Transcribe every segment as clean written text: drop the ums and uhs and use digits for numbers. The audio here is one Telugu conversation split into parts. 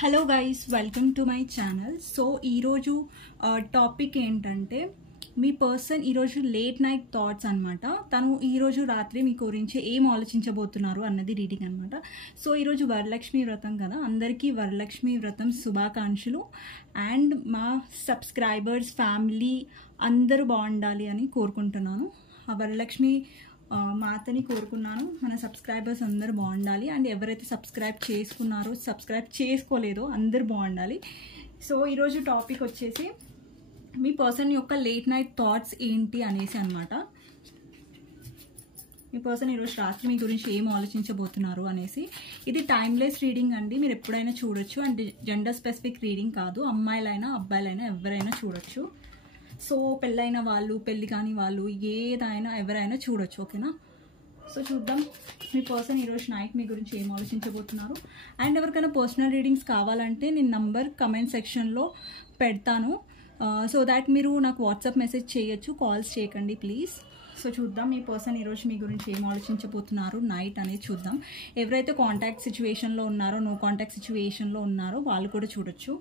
Hello guys, welcome to my channel. So ఈరోజు టాపిక్ ఏంటంటే మీ పర్సన్ ఈరోజు లేట్ నైట్ థాట్స్ అనమాట. తను ఈరోజు రాత్రి మీ గురించి ఏం ఆలోచించబోతున్నారు అన్నది రీడింగ్ అనమాట. సో ఈరోజు వరలక్ష్మి వ్రతం కదా, అందరికీ వరలక్ష్మి వ్రతం శుభాకాంక్షలు. అండ్ మా సబ్స్క్రైబర్స్, ఫ్యామిలీ అందరూ బాగుండాలి అని కోరుకుంటున్నాను. ఆ వరలక్ష్మి మాతని కోరుకున్నాను. మన సబ్స్క్రైబర్స్ అందరూ బాగుండాలి. అండ్ ఎవరైతే సబ్స్క్రైబ్ చేసుకున్నారో, సబ్స్క్రైబ్ చేసుకోలేదో అందరూ బాగుండాలి. సో ఈరోజు టాపిక్ వచ్చేసి మీ పర్సన్ యొక్క లేట్ నైట్ థాట్స్ ఏంటి అనేసి అనమాట. మీ పర్సన్ ఈరోజు రాత్రి మీ గురించి ఏం ఆలోచించబోతున్నారు అనేసి. ఇది టైమ్లెస్ రీడింగ్ అండి, మీరు ఎప్పుడైనా చూడొచ్చు. అండ్ జెండర్ స్పెసిఫిక్ రీడింగ్ కాదు, అమ్మాయిలైనా అబ్బాయిలైనా ఎవరైనా చూడొచ్చు. సో పెళ్ళైన వాళ్ళు, పెళ్ళి కాని వాళ్ళు, ఏదైనా ఎవరైనా చూడొచ్చు. ఓకేనా? సో చూద్దాం మీ పర్సన్ ఈరోజు నైట్ మీ గురించి ఏం ఆలోచించబోతున్నారు. అండ్ ఎవరికైనా పర్సనల్ రీడింగ్స్ కావాలంటే నేను నంబర్ కమెంట్ సెక్షన్లో పెడతాను. సో దాట్ మీరు నాకు వాట్సాప్ మెసేజ్ చేయొచ్చు, కాల్స్ చేయకండి ప్లీజ్. సో చూద్దాం మీ పర్సన్ ఈరోజు మీ గురించి ఏం ఆలోచించబోతున్నారు నైట్ అనేది చూద్దాం. ఎవరైతే కాంటాక్ట్ సిచ్యువేషన్లో ఉన్నారో, నో కాంటాక్ట్ సిచ్యువేషన్లో ఉన్నారో వాళ్ళు కూడా చూడొచ్చు.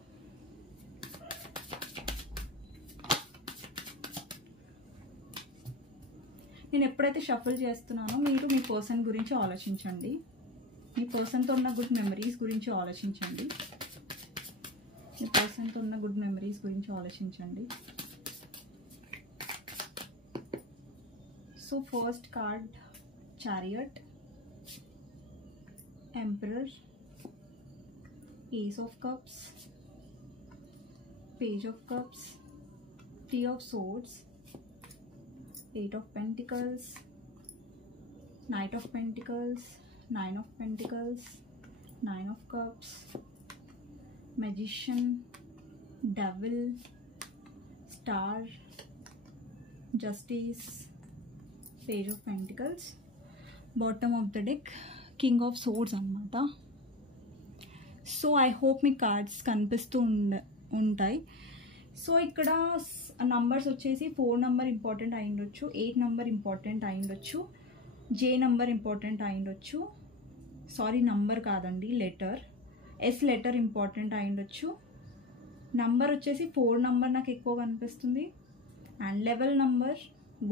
నేను ఎప్పుడైతే షఫల్ చేస్తున్నానో మీరు మీ పర్సన్ గురించి ఆలోచించండి. మీ పర్సన్తో ఉన్న గుడ్ మెమరీస్ గురించి ఆలోచించండి. మీ పర్సన్తో ఉన్న గుడ్ మెమరీస్ గురించి ఆలోచించండి. So first card chariot, emperor, ace of cups, page of cups, two of swords, Eight of Pentacles, Knight of Pentacles, Nine of Pentacles, Nine of Cups, Magician, Devil, Star, Justice, Page of Pentacles. Bottom of the deck, King of Swords అన్నమాట. So I hope me cards కనిపిస్తూ ఉంటాయి. సో ఇక్కడ నంబర్స్ వచ్చేసి 4 నంబర్ ఇంపార్టెంట్ అయి ఉండొచ్చు, 8 నంబర్ ఇంపార్టెంట్ అయి ఉండొచ్చు, జే నంబర్ ఇంపార్టెంట్ అయి ఉండొచ్చు. సారీ, నంబర్ కాదండి, లెటర్, ఎస్ లెటర్ ఇంపార్టెంట్ అయి ఉండొచ్చు. నంబర్ వచ్చేసి 4 నంబర్ నాకు ఎక్కువ కనిపిస్తుంది. And level number,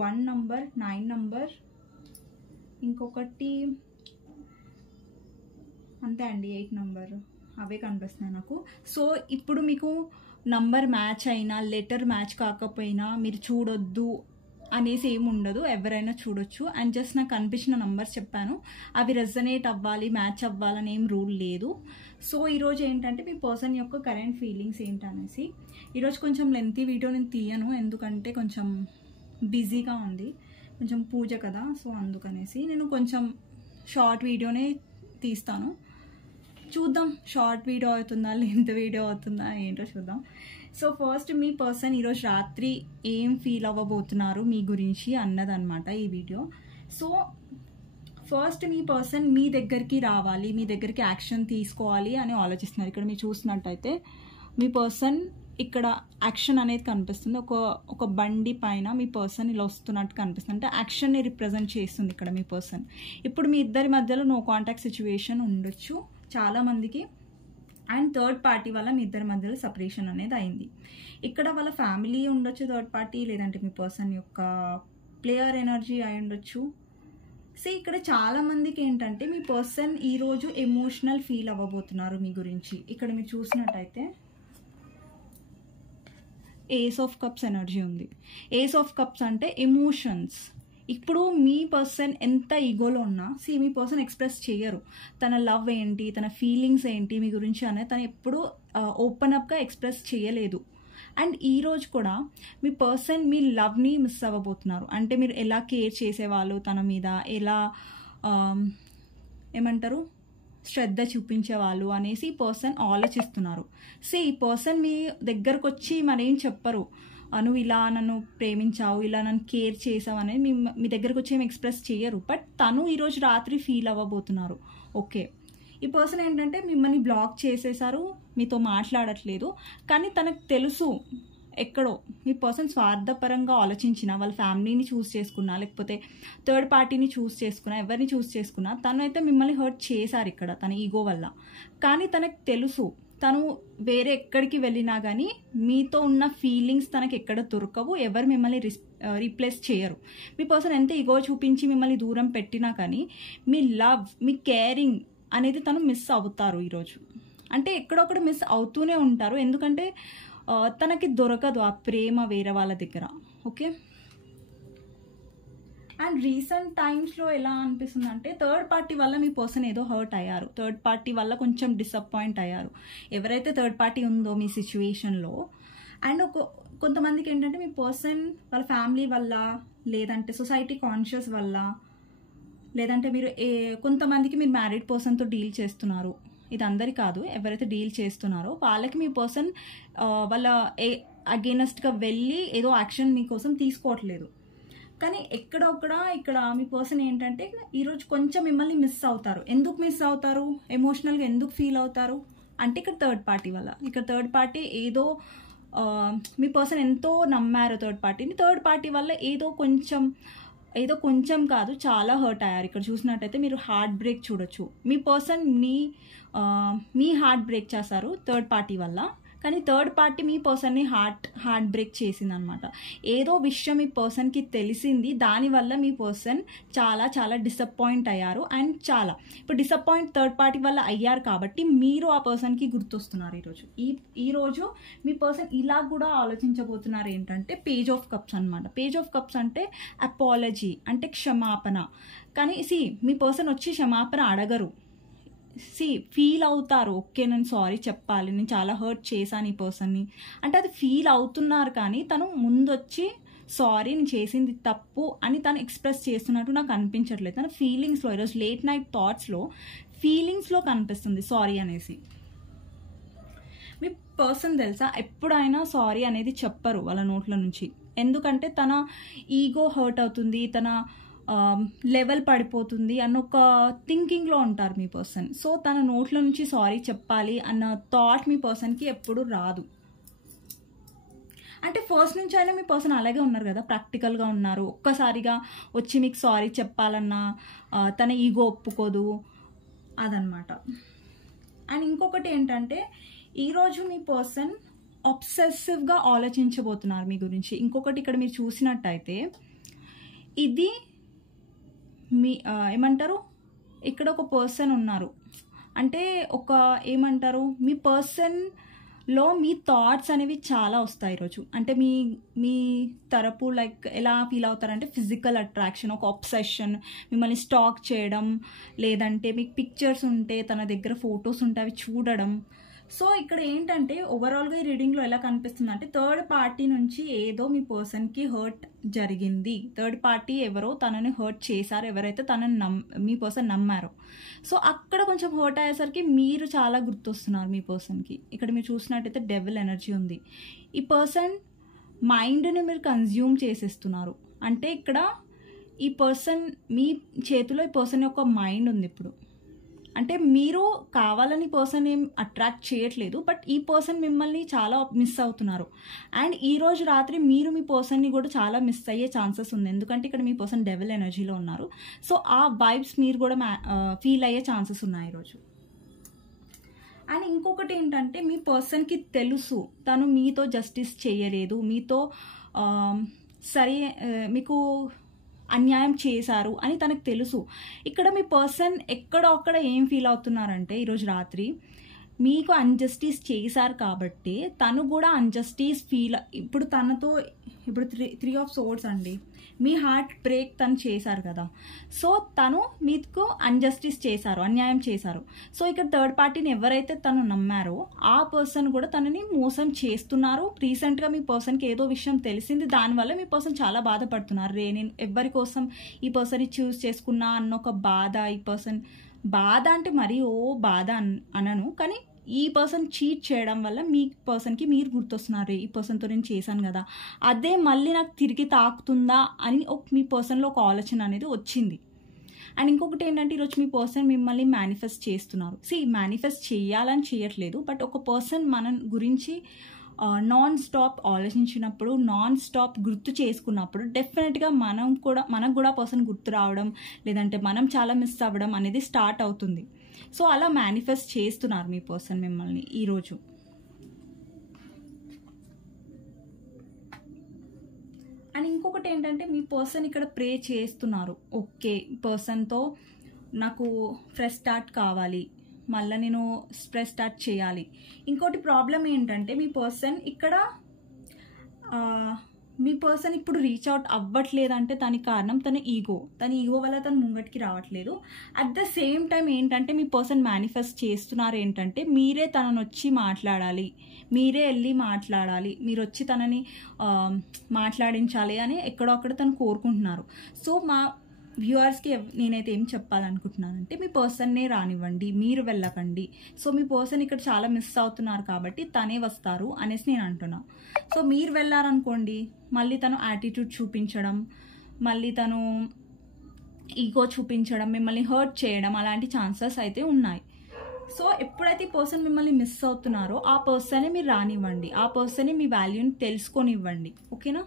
1 number, 9 number, ఇంకొకటి అంతే అండి, 8 నంబర్ అవే కనిపిస్తున్నాయి నాకు. సో ఇప్పుడు మీకు నంబర్ మ్యాచ్ అయినా, లెటర్ మ్యాచ్ కాకపోయినా మీరు చూడొద్దు అనేసి ఏమి ఉండదు, ఎవరైనా చూడొచ్చు. అండ్ జస్ట్ నాకు కనిపించిన నంబర్స్ చెప్పాను, అవి రెజనేట్ అవ్వాలి, మ్యాచ్ అవ్వాలని ఏం రూల్ లేదు. సో ఈరోజు ఏంటంటే మీ పర్సన్ యొక్క కరెంట్ ఫీలింగ్స్ ఏంటనేసి. ఈరోజు కొంచెం లెంతీ వీడియో నేను తీయను, ఎందుకంటే కొంచెం బిజీగా ఉంది, కొంచెం పూజ కదా. సో అందుకనేసి నేను కొంచెం షార్ట్ వీడియోనే తీస్తాను. చూద్దాం షార్ట్ వీడియో అవుతుందా, లెంత్ వీడియో అవుతుందా, ఏంటో చూద్దాం. సో ఫస్ట్ మీ పర్సన్ ఈరోజు రాత్రి ఏం ఫీల్ అవ్వబోతున్నారు మీ గురించి అన్నదన్నమాట ఈ వీడియో. సో ఫస్ట్ మీ పర్సన్ మీ దగ్గరికి రావాలి, మీ దగ్గరికి యాక్షన్ తీసుకోవాలి అని ఆలోచిస్తున్నారు. ఇక్కడ మీరు చూసినట్టయితే మీ పర్సన్ ఇక్కడ యాక్షన్ అనేది కనిపిస్తుంది. ఒక బండి పైన మీ పర్సన్ ఇలా వస్తున్నట్టు కనిపిస్తుంది, అంటే యాక్షన్ని రిప్రజెంట్ చేస్తుంది ఇక్కడ మీ పర్సన్. ఇప్పుడు మీ ఇద్దరి మధ్యలో నో కాంటాక్ట్ సిచ్యువేషన్ ఉండొచ్చు చాలా మందికి. అండ్ థర్డ్ పార్టీ వల్ల మీ ఇద్దరి మధ్యలో సపరేషన్ అనేది అయింది. ఇక్కడ వాళ్ళ ఫ్యామిలీ ఉండొచ్చు థర్డ్ పార్టీ, లేదంటే మీ పర్సన్ యొక్క ప్లేయర్ ఎనర్జీ అయి ఉండొచ్చు. సో ఇక్కడ చాలా మందికి ఏంటంటే మీ పర్సన్ ఈరోజు ఎమోషనల్ ఫీల్ అవ్వబోతున్నారు మీ గురించి. ఇక్కడ మీరు చూసినట్టయితే ఏస్ ఆఫ్ కప్స్ ఎనర్జీ ఉంది. ఏస్ ఆఫ్ కప్స్ అంటే ఎమోషన్స్. ఇప్పుడు మీ పర్సన్ ఎంత ఈగోలో ఉన్నా మీ పర్సన్ ఎక్స్ప్రెస్ చేయరు తన లవ్ ఏంటి, తన ఫీలింగ్స్ ఏంటి మీ గురించి అనేది తను ఎప్పుడు ఓపెన్ అప్గా ఎక్స్ప్రెస్ చేయలేదు. అండ్ ఈరోజు కూడా మీ పర్సన్ మీ లవ్ని మిస్ అవ్వబోతున్నారు. అంటే మీరు ఎలా కేర్ చేసేవాళ్ళు తన మీద, ఎలా ఏమంటారు శ్రద్ధ చూపించేవాళ్ళు అనేసి ఈ పర్సన్ ఆలోచిస్తున్నారు. ఈ పర్సన్ మీ దగ్గరకు వచ్చి మరేం చెప్పరు, నువ్వు ఇలా నన్ను ప్రేమించావు, ఇలా నన్ను కేర్ చేసావు అనేది మీ దగ్గరకు వచ్చి ఏమి ఎక్స్ప్రెస్ చేయరు. బట్ తను ఈరోజు రాత్రి ఫీల్ అవ్వబోతున్నారు. ఓకే, ఈ పర్సన్ ఏంటంటే మిమ్మల్ని బ్లాక్ చేసేసారు, మీతో మాట్లాడట్లేదు. కానీ తనకు తెలుసు ఎక్కడో మీ పర్సన్ స్వార్థపరంగా ఆలోచించిన, వాళ్ళ ఫ్యామిలీని చూస్ చేసుకున్నా, లేకపోతే థర్డ్ పార్టీని చూస్ చేసుకున్నా, ఎవరిని చూస్ చేసుకున్నా, తను అయితే మిమ్మల్ని హర్ట్ చేశారు ఇక్కడ తన ఈగో వల్ల. కానీ తనకు తెలుసు తను వేరే ఎక్కడికి వెళ్ళినా కానీ మీతో ఉన్న ఫీలింగ్స్ తనకి ఎక్కడ దొరకవు, ఎవరు మిమ్మల్ని రీప్లేస్ చేయరు. మీ పర్సన్ ఎంత ఈగో చూపించి మిమ్మల్ని దూరం పెట్టినా కానీ మీ లవ్, మీ కేరింగ్ అనేది తను మిస్ అవుతారు ఈరోజు. అంటే ఎక్కడొక్కడ మిస్ అవుతూనే ఉంటారు, ఎందుకంటే తనకి దొరకదు ఆ ప్రేమ వేరే వాళ్ళ దగ్గర. ఓకే, అండ్ రీసెంట్ టైమ్స్లో ఎలా అనిపిస్తుంది అంటే థర్డ్ పార్టీ వల్ల మీ పర్సన్ ఏదో హర్ట్ అయ్యారు, థర్డ్ పార్టీ వల్ల కొంచెం డిసప్పాయింట్ అయ్యారు, ఎవరైతే థర్డ్ పార్టీ ఉందో మీ సిచ్యువేషన్లో. అండ్ కొంతమందికి ఏంటంటే మీ పర్సన్ వాళ్ళ ఫ్యామిలీ వల్ల, లేదంటే సొసైటీ కాన్షియస్ వల్ల, లేదంటే మీరు కొంతమందికి మీరు మ్యారీడ్ పర్సన్తో డీల్ చేస్తున్నారు. ఇది అందరి కాదు, ఎవరైతే డీల్ చేస్తున్నారో వాళ్ళకి మీ పర్సన్ వాళ్ళ అగేనెస్ట్గా వెళ్ళి ఏదో యాక్షన్ మీకోసం తీసుకోవట్లేదు. కానీ ఇక్కడ మీ పర్సన్ ఏంటంటే ఈరోజు కొంచెం మిమ్మల్ని మిస్ అవుతారు. ఎందుకు మిస్ అవుతారు, ఎమోషనల్గా ఎందుకు ఫీల్ అవుతారు అంటే ఇక్కడ థర్డ్ పార్టీ వల్ల. ఇక్కడ థర్డ్ పార్టీ ఏదో మీ పర్సన్ ఎంతో నమ్మారు థర్డ్ పార్టీని, థర్డ్ పార్టీ వల్ల ఏదో కొంచెం కాదు చాలా హర్ట్ అయ్యారు. ఇక్కడ చూసినట్టయితే మీరు హార్ట్ బ్రేక్ చూడొచ్చు. మీ పర్సన్ మీ హార్ట్ బ్రేక్ చేశారు థర్డ్ పార్టీ వల్ల, కానీ థర్డ్ పార్టీ మీ పర్సన్ని హార్ట్ బ్రేక్ చేసింది అనమాట. ఏదో విషయం మీ పర్సన్కి తెలిసింది, దానివల్ల మీ పర్సన్ చాలా చాలా డిసప్పాయింట్ అయ్యారు. అండ్ ఇప్పుడు డిసప్పాయింట్ థర్డ్ పార్టీ వల్ల అయ్యారు కాబట్టి మీరు ఆ పర్సన్కి గుర్తొస్తున్నారు ఈరోజు. ఈరోజు మీ పర్సన్ ఇలా కూడా ఆలోచించబోతున్నారు ఏంటంటే పేజ్ ఆఫ్ కప్స్ అనమాట. పేజ్ ఆఫ్ కప్స్ అంటే అపాలజీ, అంటే క్షమాపణ. కానీ మీ పర్సన్ వచ్చి క్షమాపణ అడగరు, ఫీల్ అవుతారు. ఓకే, నేను సారీ చెప్పాలి, నేను చాలా హర్ట్ చేశాను ఈ పర్సన్ని అంటే అది ఫీల్ అవుతున్నారు. కానీ తను ముందొచ్చి సారీ నేను చేసింది తప్పు అని తను ఎక్స్ప్రెస్ చేస్తున్నట్టు నాకు అనిపించట్లేదు. తన ఫీలింగ్స్లో, ఈరోజు లేట్ నైట్ థాట్స్లో ఫీలింగ్స్లో కనిపిస్తుంది సారీ అనేసి. మీ పర్సన్ తెలుసా ఎప్పుడైనా సారీ అనేది చెప్పరు వాళ్ళ నోట్ల నుంచి, ఎందుకంటే తన ఈగో హర్ట్ అవుతుంది, తన లెవెల్ పడిపోతుంది అన్న ఒక థింకింగ్లో ఉంటారు మీ పర్సన్. సో తన నోట్ల నుంచి సారీ చెప్పాలి అన్న థాట్ మీ పర్సన్కి ఎప్పుడు రాదు. అంటే ఫస్ట్ నుంచి అయినా మీ పర్సన్ అలాగే ఉన్నారు కదా, ప్రాక్టికల్గా ఉన్నారు. ఒక్కసారిగా వచ్చి మీకు సారీ చెప్పాలన్నా తన ఈగో ఒప్పుకోదు, అదనమాట. అండ్ ఇంకొకటి ఏంటంటే ఈరోజు మీ పర్సన్ అబ్సెసివ్గా ఆలోచించబోతున్నారు మీ గురించి. ఇంకొకటి ఇక్కడ మీరు చూసినట్టయితే ఇది ఏమంటారు, ఇక్కడ ఒక పర్సన్ ఉన్నారు అంటే మీ పర్సన్లో మీ థాట్స్ అనేవి చాలా వస్తాయి ఈరోజు. అంటే మీ తరపు లైక్ ఎలా ఫీల్ అవుతారంటే ఫిజికల్ అట్రాక్షన్, ఒక అబ్సెషన్, మిమ్మల్ని స్టాక్ చేయడం, లేదంటే మీకు పిక్చర్స్ ఉంటే తన దగ్గర ఫొటోస్ ఉంటే అవి చూడడం. సో ఇక్కడ ఏంటంటే ఓవరాల్గా ఈ రీడింగ్లో ఎలా కనిపిస్తుంది అంటే థర్డ్ పార్టీ నుంచి ఏదో మీ పర్సన్కి హర్ట్ జరిగింది. థర్డ్ పార్టీ ఎవరో తనని హర్ట్ చేశారు, ఎవరైతే తనని మీ పర్సన్ నమ్మారో. సో అక్కడ కొంచెం హర్ట్ అయ్యేసరికి మీరు చాలా గుర్తొస్తున్నారు మీ పర్సన్కి. ఇక్కడ మీరు చూసినట్టయితే డెవిల్ ఎనర్జీ ఉంది. ఈ పర్సన్ మైండ్ని మీరు కన్జ్యూమ్ చేసేస్తున్నారు. అంటే ఇక్కడ ఈ పర్సన్ మీ చేతిలో ఈ పర్సన్ యొక్క మైండ్ ఉంది ఇప్పుడు. అంటే మీరు కావాలని పర్సన్ ఏం అట్రాక్ట్ చేయట్లేదు, బట్ ఈ పర్సన్ మిమ్మల్ని చాలా మిస్ అవుతున్నారు. అండ్ ఈరోజు రాత్రి మీరు మీ పర్సన్ని కూడా చాలా మిస్ అయ్యే ఛాన్సెస్ ఉంది, ఎందుకంటే ఇక్కడ మీ పర్సన్ డెవిల్ ఎనర్జీలో ఉన్నారు. సో ఆ వైబ్స్ మీరు కూడా ఫీల్ అయ్యే ఛాన్సెస్ ఉన్నాయి ఈరోజు. అండ్ ఇంకొకటి ఏంటంటే మీ పర్సన్కి తెలుసు తను మీతో జస్టిస్ చేయలేదు, మీతో మీకు అన్యాయం చేశారు అని తనకు తెలుసు. ఇక్కడ మీ పర్సన్ ఎక్కడొక్కడ ఏం ఫీల్ అవుతున్నారంటే ఈరోజు రాత్రి మీకు అన్జస్టిస్ చేశారు కాబట్టి తను కూడా అన్జస్టిస్ ఇప్పుడు తనతో త్రీ ఆఫ్ సోర్డ్స్ అండి, మీ హార్ట్ బ్రేక్ తను చేశారు కదా. సో తను మీకు అన్జస్టిస్ చేశారు, అన్యాయం చేశారు. సో ఇక్కడ థర్డ్ పార్టీని ఎవరైతే తను నమ్మారో ఆ పర్సన్ కూడా తనని మోసం చేస్తున్నారు. రీసెంట్గా మీ పర్సన్కి ఏదో విషయం తెలిసింది, దానివల్ల మీ పర్సన్ చాలా బాధపడుతున్నారు. నేను ఎవరి కోసం ఈ పర్సన్ని చూస్ చేసుకున్నా అన్న ఒక బాధ. ఈ పర్సన్ బాధ అంటే మరీ బాధ అనను, కానీ ఈ పర్సన్ చీట్ చేయడం వల్ల మీ పర్సన్కి మీరు గుర్తొస్తున్నారు. ఈ పర్సన్తో నేను చేశాను కదా, అదే మళ్ళీ నాకు తిరిగి తాకుతుందా అని మీ పర్సన్లో ఒక ఆలోచన అనేది వచ్చింది. అండ్ ఇంకొకటి ఏంటంటే ఈరోజు మీ పర్సన్ మిమ్మల్ని మేనిఫెస్ట్ చేస్తున్నారు. మేనిఫెస్ట్ చేయాలని చేయట్లేదు, బట్ ఒక పర్సన్ మన గురించి నాన్ స్టాప్ ఆలోచించినప్పుడు, నాన్ స్టాప్ గుర్తు చేసుకున్నప్పుడు డెఫినెట్గా మనకు కూడా పర్సన్ గుర్తు రావడం, లేదంటే మనం చాలా మిస్ అవ్వడం అనేది స్టార్ట్ అవుతుంది. సో అలా మేనిఫెస్ట్ చేస్తున్నారు మీ పర్సన్ మిమ్మల్ని ఈరోజు. అండ్ ఇంకొకటి ఏంటంటే మీ పర్సన్ ఇక్కడ ప్రే చేస్తున్నారు. ఓకే, పర్సన్తో నాకు ఫ్రెష్ స్టార్ట్ కావాలి, మళ్ళీ నేను ఫ్రెష్ స్టార్ట్ చేయాలి. ఇంకోటి ప్రాబ్లం ఏంటంటే మీ పర్సన్ ఇక్కడ ఇప్పుడు రీచ్ అవుట్ అవ్వట్లేదంటే దానికి కారణం తన ఈగో వల్ల తను ముంగటికి రావట్లేదు. అట్ ద సేమ్ టైం ఏంటంటే మీ పర్సన్ మేనిఫెస్ట్ చేస్తున్నారు ఏంటంటే మీరే తనని వచ్చి మాట్లాడాలి, మీరే వెళ్ళి మాట్లాడాలి, మీరు వచ్చి తనని మాట్లాడించాలి అని ఎక్కడొక్కడ తను కోరుకుంటున్నారు. సో మా వ్యూవర్స్కి నేనైతే ఏం చెప్పాలనుకుంటున్నానంటే మీ పర్సన్నే రానివ్వండి, మీరు వెళ్ళకండి. సో మీ పర్సన్ ఇక్కడ చాలా మిస్ అవుతున్నారు కాబట్టి తనే వస్తారు అనేసి నేను అంటున్నాను. సో మీరు వెళ్ళారనుకోండి, మళ్ళీ తను యాటిట్యూడ్ చూపించడం, మళ్ళీ తను ఈగో చూపించడం, మిమ్మల్ని హర్ట్ చేయడం అలాంటి ఛాన్సెస్ అయితే ఉన్నాయి. సో ఎప్పుడైతే ఈ పర్సన్ మిమ్మల్ని మిస్ అవుతున్నారో ఆ పర్సనే మీరు రానివ్వండి, ఆ పర్సనే మీ వాల్యూని తెలుసుకొనివ్వండి. ఓకేనా?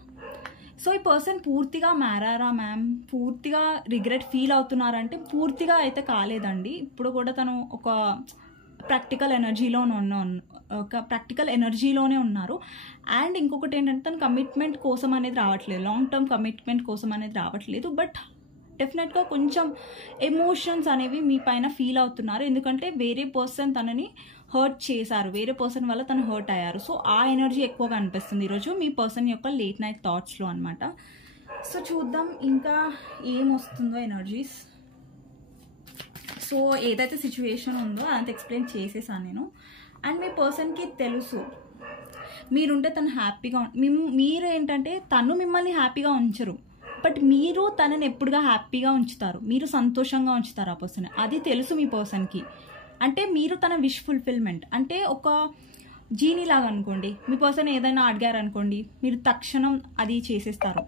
సో ఈ పర్సన్ పూర్తిగా మారారా మ్యామ్, పూర్తిగా రిగ్రెట్ ఫీల్ అవుతున్నారంటే పూర్తిగా అయితే కాలేదండి. ఇప్పుడు కూడా తను ఒక ప్రాక్టికల్ ఎనర్జీలోనే ఉన్నారు. అండ్ ఇంకొకటి ఏంటంటే తను కమిట్మెంట్ కోసం అనేది రావట్లేదు, లాంగ్ టర్మ్ కమిట్మెంట్ కోసం అనేది రావట్లేదు. బట్ డెఫినెట్గా కొంచెం ఎమోషన్స్ అనేవి మీ పైన ఫీల్ అవుతున్నారు, ఎందుకంటే వేరే పర్సన్ తనని హర్ట్ చేశారు, వేరే పర్సన్ వల్ల తను హర్ట్ అయ్యారు. సో ఆ ఎనర్జీ ఎక్కువగా అనిపిస్తుంది ఈరోజు మీ పర్సన్ యొక్క లేట్ నైట్ థాట్స్లో అనమాట. సో చూద్దాం ఇంకా ఏం వస్తుందో ఎనర్జీస్. సో ఏదైతే సిచ్యువేషన్ ఉందో అదంతా ఎక్స్ప్లెయిన్ చేసేసాను నేను. అండ్ మీ పర్సన్కి తెలుసు మీరుంటే తను హ్యాపీగా మీరు ఏంటంటే తను మిమ్మల్ని హ్యాపీగా ఉంచరు, బట్ మీరు తనని ఎప్పుడుగా హ్యాపీగా ఉంచుతారు, మీరు సంతోషంగా ఉంచుతారు ఆ పర్సన్. అది తెలుసు మీ పర్సన్కి. అంటే మీరు తన విష్ ఫుల్ఫిల్మెంట్, అంటే ఒక జీనీ లాగా అనుకోండి. మీ పర్సన్ ఏదైనా అడిగారు అనుకోండి, మీరు తక్షణం అది చేసేస్తారు.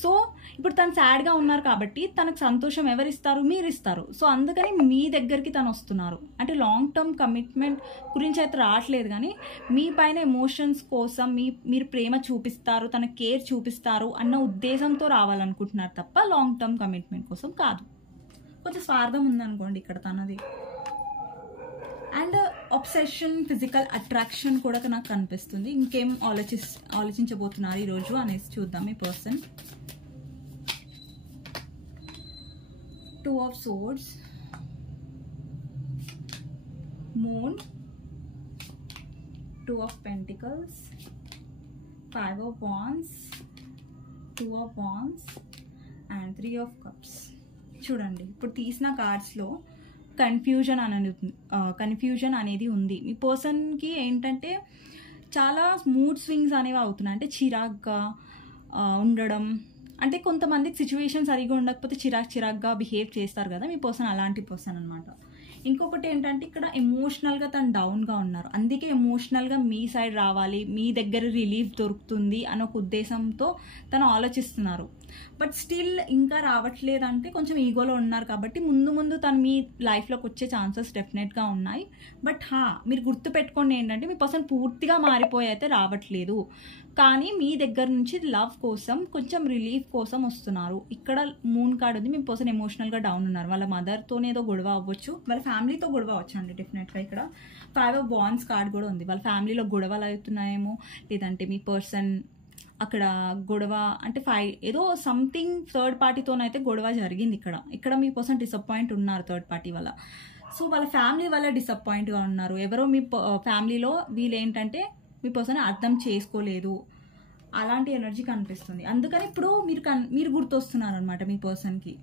సో ఇప్పుడు తను సాడ్గా ఉన్నారు కాబట్టి తనకు సంతోషం ఎవరిస్తారు? మీరు ఇస్తారు. సో అందుకని మీ దగ్గరికి తను వస్తున్నారు. అంటే లాంగ్ టర్మ్ కమిట్మెంట్ గురించి అయితే రావట్లేదు, కానీ మీ పైన ఎమోషన్స్ కోసం మీరు ప్రేమ చూపిస్తారు, తన కేర్ చూపిస్తారు అన్న ఉద్దేశంతో రావాలనుకుంటున్నారు తప్ప లాంగ్ టర్మ్ కమిట్మెంట్ కోసం కాదు. కొంచెం స్వార్థం ఉందనుకోండి ఇక్కడ తనది. అండ్ అబ్సెషన్, ఫిజికల్ అట్రాక్షన్ కూడా నాకు కనిపిస్తుంది. ఇంకేం ఆలోచించబోతున్నారు ఈరోజు అనేసి చూద్దాం మీ person. 2 of Swords, Moon, 2 of Pentacles, 5 of Wands, 2 of Wands and 3 of Cups. చూడండి ఇప్పుడు తీసిన కార్డ్స్లో కన్ఫ్యూజన్ అనేది ఉంది. మీ పర్సన్కి ఏంటంటే చాలా మూడ్ స్వింగ్స్ అనేవి అవుతున్నాయి. అంటే చిరాగ్గా ఉండడం, అంటే కొంతమందికి సిచ్యువేషన్ సరిగా ఉండకపోతే చిరాగ్గా బిహేవ్ చేస్తారు కదా, మీ పర్సన్ అలాంటి పర్సన్ అనమాట. ఇంకొకటి ఏంటంటే ఇక్కడ ఎమోషనల్గా తను డౌన్గా ఉన్నారు, అందుకే ఎమోషనల్గా మీ సైడ్ రావాలి, మీ దగ్గర రిలీఫ్ దొరుకుతుంది అని ఒక ఉద్దేశంతో తను ఆలోచిస్తున్నారు. బట్ స్టిల్ ఇంకా రావట్లేదంటే కొంచెం ఈగోలో ఉన్నారు కాబట్టి ముందు తను మీ లైఫ్లోకి వచ్చే ఛాన్సెస్ డెఫినెట్గా ఉన్నాయి. బట్ మీరు గుర్తుపెట్టుకోండి ఏంటంటే మీ పర్సన్ పూర్తిగా మారిపోయి అయితే రావట్లేదు, కానీ మీ దగ్గర నుంచి లవ్ కోసం కొంచెం రిలీఫ్ కోసం వస్తున్నారు. ఇక్కడ మూన్ కార్డ్ ఉంది, మీ పర్సన్ ఎమోషనల్గా డౌన్ ఉన్నారు. వాళ్ళ మదర్తోనే ఏదో గొడవ అవ్వచ్చు, వాళ్ళ ఫ్యామిలీతో గొడవ అవ్వచ్చు అండి డెఫినెట్గా. ఇక్కడ 5 of Wands కార్డ్ కూడా ఉంది. వాళ్ళ ఫ్యామిలీలో గొడవలు అవుతున్నాయేమో, లేదంటే మీ పర్సన్ అక్కడ గొడవ అంటే ఏదో సంథింగ్ థర్డ్ పార్టీతోనైతే గొడవ జరిగింది. ఇక్కడ మీ పర్సన్ డిసప్పాయింట్ ఉన్నారు థర్డ్ పార్టీ వల్ల. సో వాళ్ళ ఫ్యామిలీ వల్ల డిసప్పాయింట్గా ఉన్నారు. ఎవరో మీ ఫ్యామిలీలో వీళ్ళు ఏంటంటే మీ పర్సన్ అర్థం చేసుకోలేదు, అలాంటి ఎనర్జీ కనిపిస్తుంది. అందుకని ఇప్పుడు మీరు గుర్తొస్తున్నారు అనమాట మీ పర్సన్కి.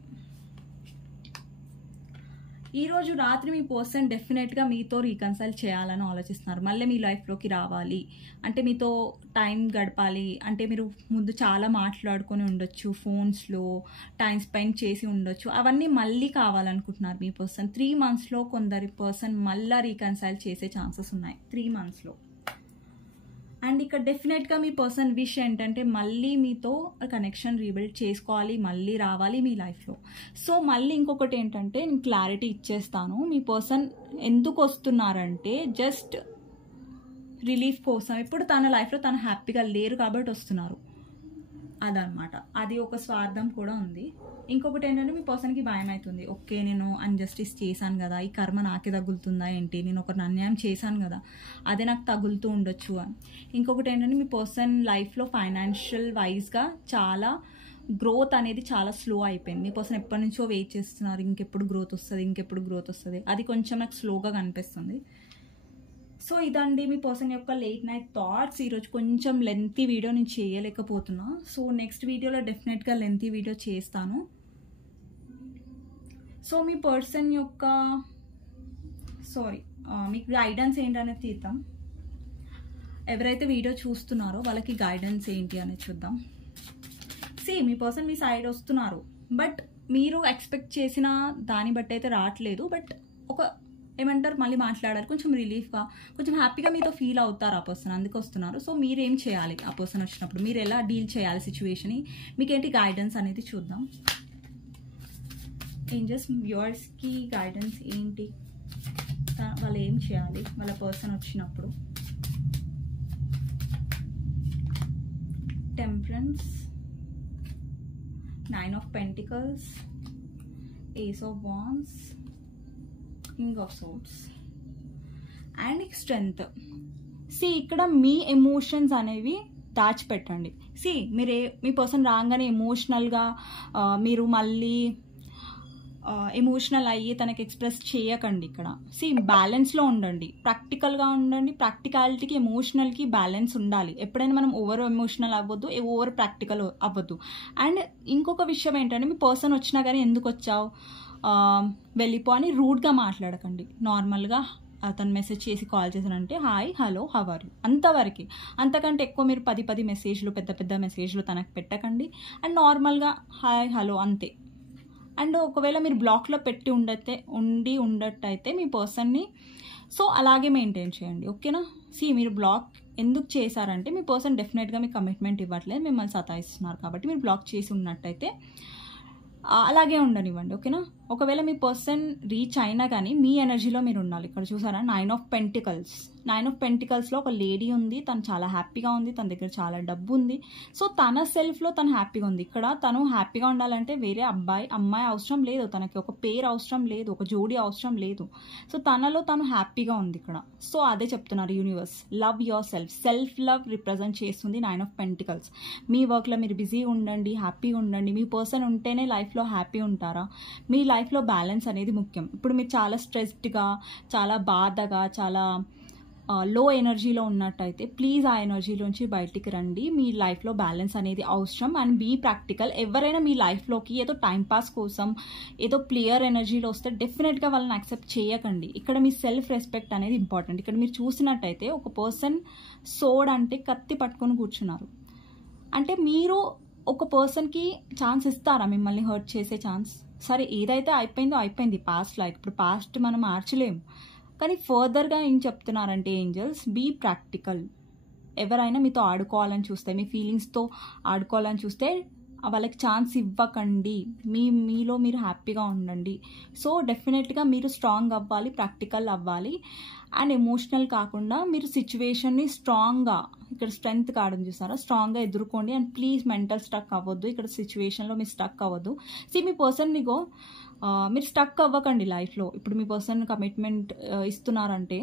ఈరోజు రాత్రి మీ పర్సన్ డెఫినెట్గా మీతో రీకన్సైల్ చేయాలని ఆలోచిస్తున్నారు. మళ్ళీ మీ లైఫ్లోకి రావాలి అంటే మీతో టైం గడపాలి అంటే మీరు ముందు చాలా మాట్లాడుకొని ఉండొచ్చు, ఫోన్స్లో టైం స్పెండ్ చేసి ఉండొచ్చు, అవన్నీ మళ్ళీ కావాలనుకుంటున్నారు మీ పర్సన్. 3 monthsలో కొందరి పర్సన్ మళ్ళీ రీకన్సైల్ చేసే ఛాన్సెస్ ఉన్నాయి 3 monthsలో. అండ్ ఇక్కడ డెఫినెట్గా మీ పర్సన్ విష్ ఏంటంటే మళ్ళీ మీతో కనెక్షన్ రీబిల్డ్ చేసుకోవాలి, మళ్ళీ రావాలి మీ లైఫ్లో. సో మళ్ళీ ఇంకొకటి ఏంటంటే నేను క్లారిటీ ఇచ్చేస్తాను. మీ పర్సన్ ఎందుకు వస్తున్నారంటే జస్ట్ రిలీఫ్ కోసం. ఇప్పుడు తన లైఫ్లో తను హ్యాపీగా లేరు కాబట్టి వస్తున్నారు. అదనమాట. అది ఒక స్వార్థం కూడా ఉంది. ఇంకొకటి ఏంటంటే మీ పర్సన్కి భయం అవుతుంది, ఓకే నేను అన్జస్టిస్ చేశాను కదా, ఈ కర్మ నాకే తగులుతుందా ఏంటి, నేను ఒకరిని అన్యాయం చేశాను కదా, అదే నాకు తగులుతూ ఉండొచ్చు అని. ఇంకొకటి ఏంటంటే మీ పర్సన్ లైఫ్లో ఫైనాన్షియల్ వైజ్గా చాలా గ్రోత్ అనేది చాలా స్లో అయిపోయింది. మీ పర్సన్ ఎప్పటి నుంచో వెయిట్ చేస్తున్నారు, ఇంకెప్పుడు గ్రోత్ వస్తుంది, అది కొంచెం నాకు స్లోగా కనిపిస్తుంది. సో ఇదండి మీ పర్సన్ యొక్క లేట్ నైట్ థాట్స్. ఈరోజు కొంచెం లెంతీ వీడియో నేను చేయలేకపోతున్నా. సో నెక్స్ట్ వీడియోలో డెఫినెట్గా లెంతీ వీడియో చేస్తాను. సో మీ పర్సన్ యొక్క మీకు గైడెన్స్ ఏంటనేది తీద్దాం. ఎవరైతే వీడియో చూస్తున్నారో వాళ్ళకి గైడెన్స్ ఏంటి అనేది చూద్దాం. మీ పర్సన్ మీ సైడ్ వస్తున్నారు, బట్ మీరు ఎక్స్పెక్ట్ చేసిన దాన్ని బట్టి అయితే రావట్లేదు. బట్ ఒక ఏమంటారు, మళ్ళీ మాట్లాడారు, కొంచెం రిలీఫ్గా, కొంచెం హ్యాపీగా మీతో ఫీల్ అవుతారు ఆ పర్సన్, అందుకు వస్తున్నారు. సో మీరేం చేయాలి ఆ పర్సన్ వచ్చినప్పుడు, మీరు ఎలా డీల్ చేయాలి సిచ్యువేషన్, మీకేంటి గైడెన్స్ అనేది చూద్దాం. ఏంజెస్ వ్యూవర్స్కి గైడెన్స్ ఏంటి, వాళ్ళు ఏం చేయాలి వాళ్ళ పర్సన్ వచ్చినప్పుడు. Temperance, 9 of Pentacles, Ace of Wands, King of Swords and strength. ఇక్కడ మీ ఎమోషన్స్ అనేవి దాచిపెట్టండి. మీ పర్సన్ రాగానే ఎమోషనల్గా మీరు మళ్ళీ ఎమోషనల్ అయ్యి తనకి ఎక్స్ప్రెస్ చేయకండి. ఇక్కడ బ్యాలెన్స్లో ఉండండి, ప్రాక్టికల్గా ఉండండి. ప్రాక్టికాలిటీకి ఎమోషనల్కి బ్యాలెన్స్ ఉండాలి. ఎప్పుడైనా మనం ఓవర్ ఎమోషనల్ అవ్వద్దు, ఓవర్ ప్రాక్టికల్ అవ్వద్దు. అండ్ ఇంకొక విషయం ఏంటంటే మీ పర్సన్ వచ్చినా కానీ ఎందుకు వచ్చావు వెళ్ళిపో అని రూడ్గా మాట్లాడకండి. నార్మల్గా అతను మెసేజ్ చేసి కాల్ చేశానంటే hi hello how are you అంతవరకు, అంతకంటే ఎక్కువ మీరు 10 మెసేజ్లు పెద్ద మెసేజ్లు తనకు పెట్టకండి. అండ్ నార్మల్గా హాయ్ హలో అంతే. అండ్ ఒకవేళ మీరు బ్లాక్లో పెట్టి ఉండట్టయితే మీ పర్సన్ని అలాగే మెయింటైన్ చేయండి, ఓకేనా. మీరు బ్లాక్ ఎందుకు చేశారంటే మీ పర్సన్ డెఫినెట్గా మీకు కమిట్మెంట్ ఇవ్వట్లేదు, మిమ్మల్ని సతాయిస్తున్నారు కాబట్టి మీరు బ్లాక్ చేసి ఉన్నట్టయితే అలాగే ఉండనివ్వండి, ఓకేనా. ఒకవేళ మీ పర్సన్ రీచ్ అయినా కానీ మీ ఎనర్జీలో మీరు ఉండాలి. ఇక్కడ చూసారా 9 of Pentacles. 9 of Penticlesలో ఒక లేడీ ఉంది, తను చాలా హ్యాపీగా ఉంది, తన దగ్గర చాలా డబ్బు ఉంది. సో తన సెల్ఫ్లో తను హ్యాపీగా ఉంది. ఇక్కడ తను హ్యాపీగా ఉండాలంటే వేరే అమ్మాయి అవసరం లేదు, తనకి ఒక పేరు అవసరం లేదు, ఒక జోడీ అవసరం లేదు. సో తనలో తను హ్యాపీగా ఉంది ఇక్కడ. సో అదే చెప్తున్నారు universe, love your self love represent చేస్తుంది 9 of Pentacles. మీ వర్క్లో మీరు బిజీ ఉండండి, హ్యాపీగా ఉండండి. మీ పర్సన్ ఉంటేనే లైఫ్లో హ్యాపీ ఉంటారా, మీ లైఫ్లో బ్యాలెన్స్ అనేది ముఖ్యం. ఇప్పుడు మీరు చాలా స్ట్రెస్డ్గా, చాలా బాధగా, చాలా లో ఎనర్జీలో ఉన్నట్టయితే ప్లీజ్ ఆ ఎనర్జీలోంచి బయటికి రండి. మీ లైఫ్లో బ్యాలెన్స్ అనేది అవసరం. And be practical. ఎవరైనా మీ లైఫ్లోకి ఏదో టైంపాస్ కోసం ఏదో ప్లేయర్ ఎనర్జీలో వస్తే డెఫినెట్గా వాళ్ళని యాక్సెప్ట్ చేయకండి. ఇక్కడ మీ సెల్ఫ్ రెస్పెక్ట్ అనేది ఇంపార్టెంట్. ఇక్కడ మీరు చూసినట్టయితే ఒక పర్సన్ సోడ్ అంటే కత్తి పట్టుకొని కూర్చున్నారు. అంటే మీరు ఒక పర్సన్కి ఛాన్స్ ఇస్తారా మిమ్మల్ని హర్ట్ చేసే ఛాన్స్? సరే ఏదైతే అయిపోయింది పాస్ట్ లైఫ్, ఇప్పుడు పాస్ట్ మనం మార్చలేము. కానీ ఫర్దర్గా ఏం చెప్తున్నారంటే ఏంజల్స్, బీ ప్రాక్టికల్. ఎవరైనా మీతో ఆడుకోవాలని చూస్తే, మీ ఫీలింగ్స్తో ఆడుకోవాలని చూస్తే వాళ్ళకి ఛాన్స్ ఇవ్వకండి. మీలో మీరు హ్యాపీగా ఉండండి. సో డెఫినెట్గా మీరు స్ట్రాంగ్ అవ్వాలి, ప్రాక్టికల్ అవ్వాలి. అండ్ ఎమోషనల్ కాకుండా మీరు సిచ్యువేషన్ని స్ట్రాంగ్గా, ఇక్కడ స్ట్రెంగ్త్ కావడం చూసారా, స్ట్రాంగ్గా ఎదుర్కోండి. అండ్ ప్లీజ్ మెంటల్ స్టక్ అవ్వద్దు. ఇక్కడ సిచ్యువేషన్లో మీరు స్టక్ అవ్వద్దు. మీ పర్సన్ మీరు స్టక్ అవ్వకండి లైఫ్లో. ఇప్పుడు మీ పర్సన్ కమిట్మెంట్ ఇస్తున్నారంటే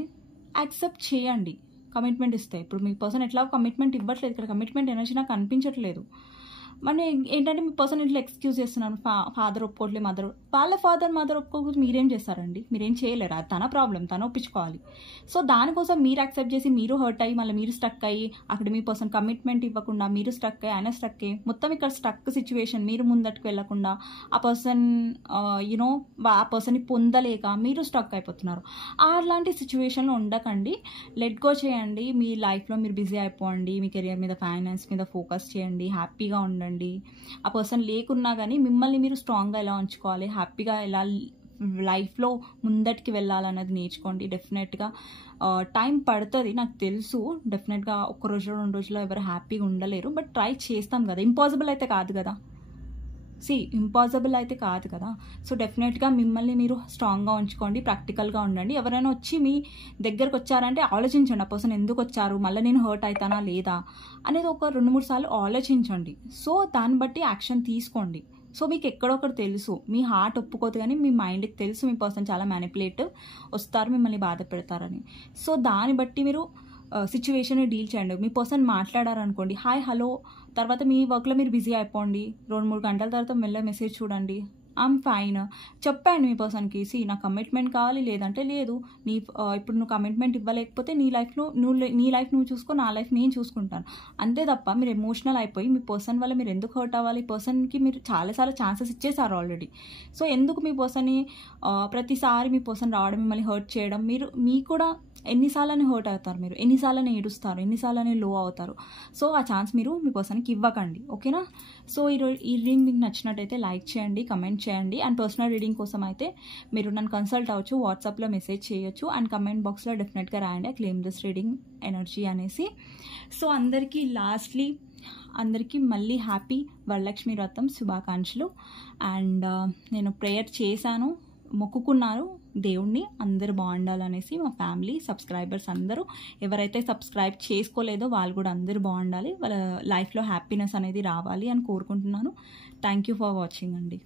యాక్సెప్ట్ చేయండి. కమిట్మెంట్ ఇస్తే ఇప్పుడు మీ పర్సన్ ఎట్లా కమిట్మెంట్ ఇవ్వట్లేదు, ఇక్కడ కమిట్మెంట్ ఎనర్జీ నాకు కనిపించట్లేదు. మన ఏంటంటే మీ పర్సన్ ఇట్లా ఎక్స్క్యూజ్ చేస్తున్నాను, ఫాదర్ ఒప్పుకోవట్లేదు, వాళ్ళ ఫాదర్ మదర్ ఒప్పుకోకపోతే మీరేం చేస్తారండి? మీరేం చేయలేరు, అది తన ప్రాబ్లం, తను ఒప్పించుకోవాలి. సో దానికోసం మీరు యాక్సెప్ట్ చేసి మీరు హర్ట్ అయ్యి మళ్ళీ మీరు స్టక్ అయ్యి అక్కడ మీ పర్సన్ కమిట్మెంట్ ఇవ్వకుండా మీరు స్టక్ అయ్యి ఆయన స్టక్ అయ్యి మొత్తం ఇక్కడ స్టక్ సిచ్యువేషన్, మీరు ముందట్టుకు వెళ్ళకుండా ఆ పర్సన్ ఆ పర్సన్ని పొందలేక మీరు స్టక్ అయిపోతున్నారు. అలాంటి సిచ్యువేషన్లో ఉండకండి. లెట్ గో చేయండి. మీ లైఫ్లో మీరు బిజీ అయిపోండి. మీ కెరియర్ మీద, ఫైనాన్స్ మీద ఫోకస్ చేయండి. హ్యాపీగా ఉండండి. ఆ పర్సన్ లేకున్నా కానీ మిమ్మల్ని మీరు స్ట్రాంగ్గా ఎలా ఉంచుకోవాలి, హ్యాపీగా ఎలా లైఫ్లో ముందటికి వెళ్ళాలన్నది నేర్చుకోండి. డెఫినెట్గా టైం పడుతుంది నాకు తెలుసు. డెఫినెట్గా 1 రోజు 2 రోజుల్లో ఎవరు హ్యాపీగా ఉండలేరు. బట్ ట్రై చేస్తాం కదా, ఇంపాసిబుల్ అయితే కాదు కదా. ఇంపాసిబుల్ అయితే కాదు కదా. సో డెఫినెట్గా మిమ్మల్ని మీరు స్ట్రాంగ్గా ఉంచుకోండి, ప్రాక్టికల్గా ఉండండి. ఎవరైనా వచ్చి మీ దగ్గరకు వచ్చారంటే ఆలోచించండి, ఆ పర్సన్ ఎందుకు వచ్చారు, మళ్ళీ నేను హర్ట్ అవుతానా లేదా అనేది ఒక 2-3 సార్లు ఆలోచించండి. సో దాన్ని బట్టి యాక్షన్ తీసుకోండి. సో మీకు ఎక్కడొకటి తెలుసు, మీ హార్ట్ ఒప్పుకోదు కానీ మీ మైండ్కి తెలుసు మీ పర్సన్ చాలా మ్యానిపులేటివ్, వస్తారు మిమ్మల్ని బాధ పెడతారని. సో దాన్ని బట్టి మీరు సిచ్యువేషన్ డీల్ చేయండి. మీ పర్సన్ మాట్లాడారనుకోండి, హాయ్ హలో, తర్వాత మీ వర్క్లో మీరు బిజీ అయిపోండి. 2-3 గంటల తర్వాత మెల్ల మెసేజ్ చూడండి, ఐమ్ ఫైన్ చెప్పండి మీ పర్సన్కి. నాకు కమిట్మెంట్ కావాలి, లేదంటే లేదు. ఇప్పుడు నువ్వు కమిట్మెంట్ ఇవ్వలేకపోతే నీ లైఫ్లో నువ్వు చూసుకో, నా లైఫ్ నేను చూసుకుంటాను. అంతే తప్ప మీరు ఎమోషనల్ అయిపోయి మీ పర్సన్ వల్ల మీరు ఎందుకు హర్ట్ అవ్వాలి? పర్సన్కి మీరు చాలాసార్లు ఛాన్సెస్ ఇచ్చేసారు ఆల్రెడీ. సో ఎందుకు మీ పర్సన్ని ప్రతిసారి మీ పర్సన్ రావడం, మిమ్మల్ని హర్ట్ చేయడం? మీకు కూడా ఎన్నిసార్లని హర్ట్ అవుతారు, మీరు ఎన్నిసార్లని ఏడుస్తారు, ఎన్నిసార్లని లో అవుతారు. సో ఆ ఛాన్స్ మీరు మీ పర్సన్కి ఇవ్వకండి, ఓకేనా? సో ఈ రీడింగ్ మీకు నచ్చినట్టయితే లైక్ చేయండి, కమెంట్ చేయండి. అండ్ పర్సనల్ రీడింగ్ కోసం అయితే మీరు నన్ను కన్సల్ట్ అవ్వచ్చు, వాట్సాప్లో మెసేజ్ చేయొచ్చు. అండ్ కమెంట్ బాక్స్లో డెఫినెట్గా రాయండి క్లెయిమ్ దిస్ రీడింగ్ ఎనర్జీ అనేసి. సో అందరికీ మళ్ళీ హ్యాపీ వరలక్ష్మి వ్రతం శుభాకాంక్షలు. అండ్ నేను ప్రేయర్ చేశాను, మొక్కుకున్నారు దేవుణ్ణి అందరూ బాగుండాలనేసి. మా ఫ్యామిలీ సబ్స్క్రైబర్స్ అందరూ ఎవరైతే సబ్స్క్రైబ్ చేసుకోలేదో వాళ్ళు కూడా అందరూ బాగుండాలి, వాళ్ళ లైఫ్లో హ్యాపీనెస్ అనేది రావాలి అని కోరుకుంటున్నాను. థ్యాంక్ యూ ఫర్ వాచింగ్ అండి.